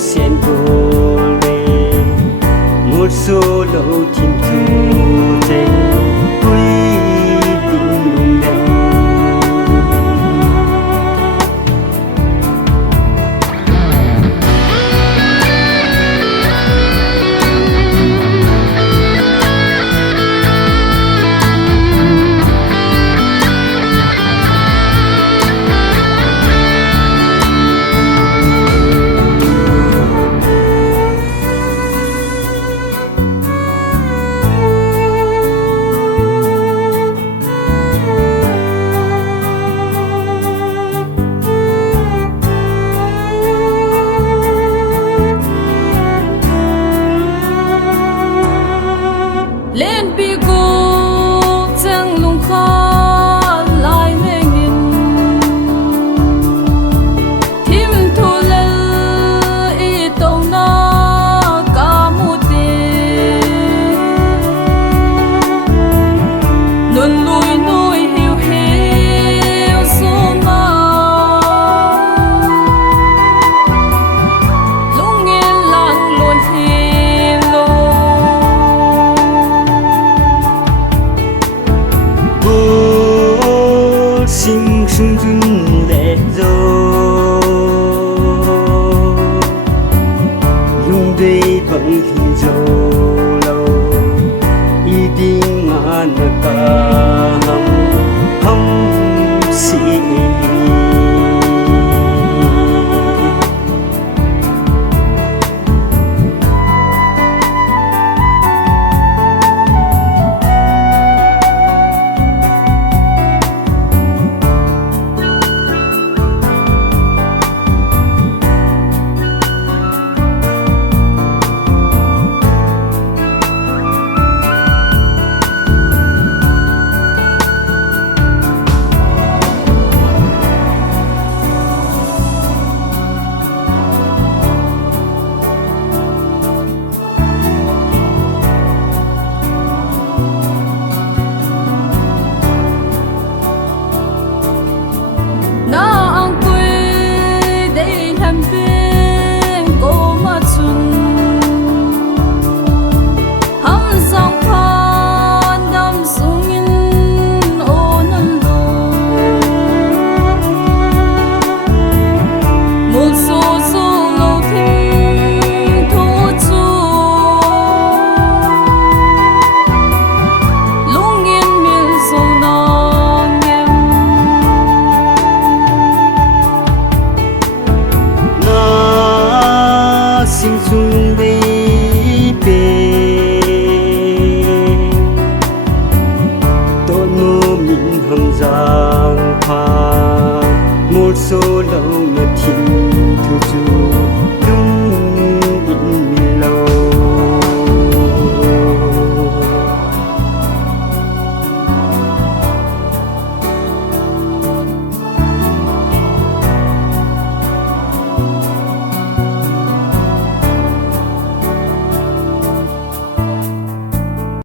sen cô lê một số lâu tìm thu thế quy tình đêm lên bi cô chẳng lung khó lại nên nhìn thím thu lê ý tàu na cả một tiền luôn lùi nuôi hiu hiu số mà lúc nghe lặng luôn hiu sinh sung dun lệ dô lung đầy bằng hình dô lâu ý định ngàn ca hâm sĩ sinh dung bê bê tôi nô mình hầm ra